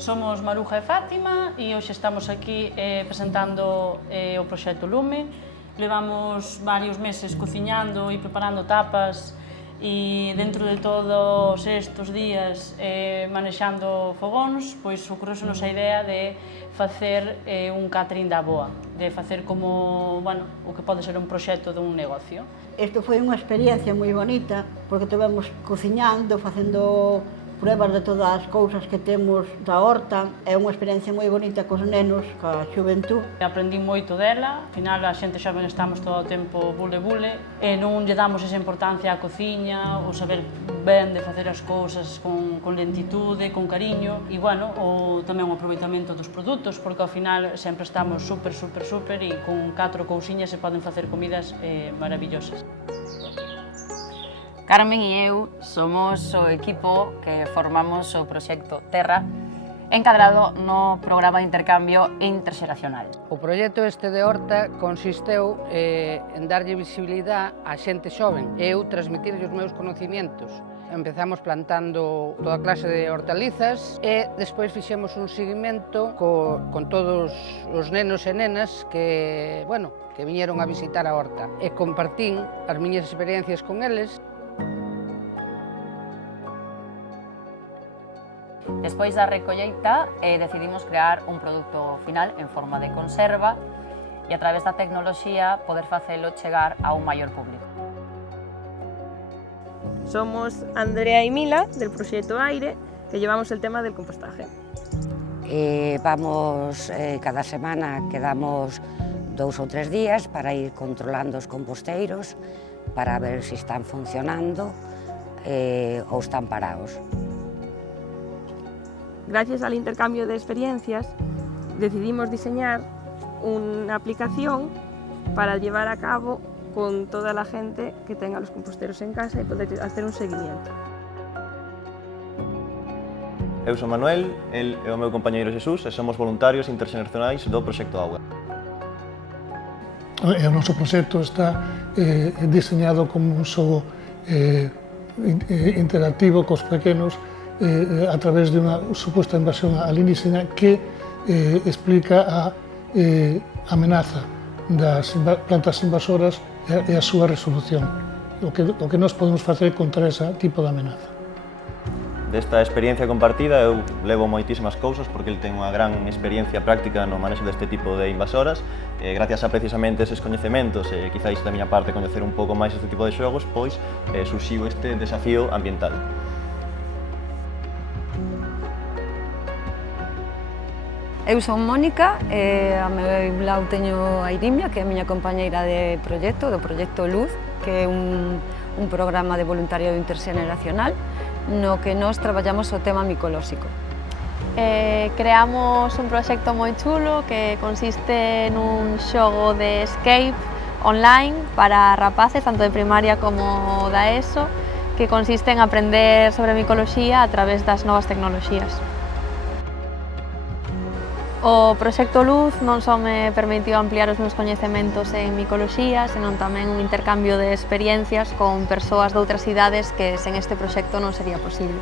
Somos Maruja e Fátima e hoxe estamos aquí presentando o proxecto Lume. Levamos varios meses cociñando e preparando tapas e dentro de todos estes días manexando fogóns, pois ocorreusenos a idea de facer un catering da boa, de facer como, bueno, o que pode ser un proxecto dun negocio. Isto foi unha experiencia moi bonita, porque estivemos cociñando, facendo pruebas de todas as cousas que temos da horta. É unha experiencia moi bonita cos nenos, ca xuventud. Aprendín moito dela, ao final a xente xoven estamos todo o tempo bule e non lle damos esa importancia á cociña, o saber ben de facer as cousas con lentitude, con cariño e, bueno, tamén o aproveitamento dos produtos, porque ao final sempre estamos super e con 4 cousiñas se poden facer comidas maravillosas. Carmen e eu somos o equipo que formamos o proxecto Terra, encadrado no programa de intercambio interxeracional. O proxecto este de Horta consisteu en darlle visibilidade á xente xoven e eu transmitirlle os meus conocimientos. Empezamos plantando toda clase de hortalizas e despois fixemos un seguimento con todos os nenos e nenas que viñeron a visitar a horta e compartín as miñas experiencias con eles. Despois da recolleita, decidimos crear un produto final en forma de conserva e a través da tecnoloxía poder facelo chegar a un maior público. Somos Andrea y Mila, del proxecto Aire, que llevamos el tema del compostaje. Cada semana quedamos 2 ou 3 días para ir controlando os composteiros, para ver se están funcionando ou están parados. Gracias al intercambio de experiencias, decidimos diseñar una aplicación para llevar a cabo con toda la gente que tenga los composteros en casa y poder hacer un seguimiento. Eu son Manuel, el é o meu compañeiro Xesús e somos voluntarios interxeracionais do Proxecto Auga. O noso proxecto está diseñado como un xogo interactivo cos pequenos a través de unha suposta invasión alienígena que explica a amenaza das plantas invasoras e a súa resolución, o que nós podemos facer contra ese tipo de amenaza. Desta experiencia compartida eu levo moitísimas cousas porque el ten unha gran experiencia práctica no manexo deste tipo de invasoras e gracias a precisamente eses coñecementos e quizáis da miña parte coñecer un pouco máis este tipo de xogos, pois surxiu este desafío ambiental. Eu son Mónica e a meu lado teño a Irimia, que é a miña compañeira de proxecto, do proxecto Luz, que é un programa de voluntariado interxeneracional no que nós traballamos o tema micolóxico. Creamos un proxecto moi chulo que consiste nun xogo de escape online para rapaces, tanto de primaria como da ESO, que consiste en aprender sobre micoloxía a través das novas tecnoloxías. O proxecto Luz non só me permitiu ampliar os meus coñecementos en micoloxía, senón tamén un intercambio de experiencias con persoas de outras idades que sen este proxecto non sería posible.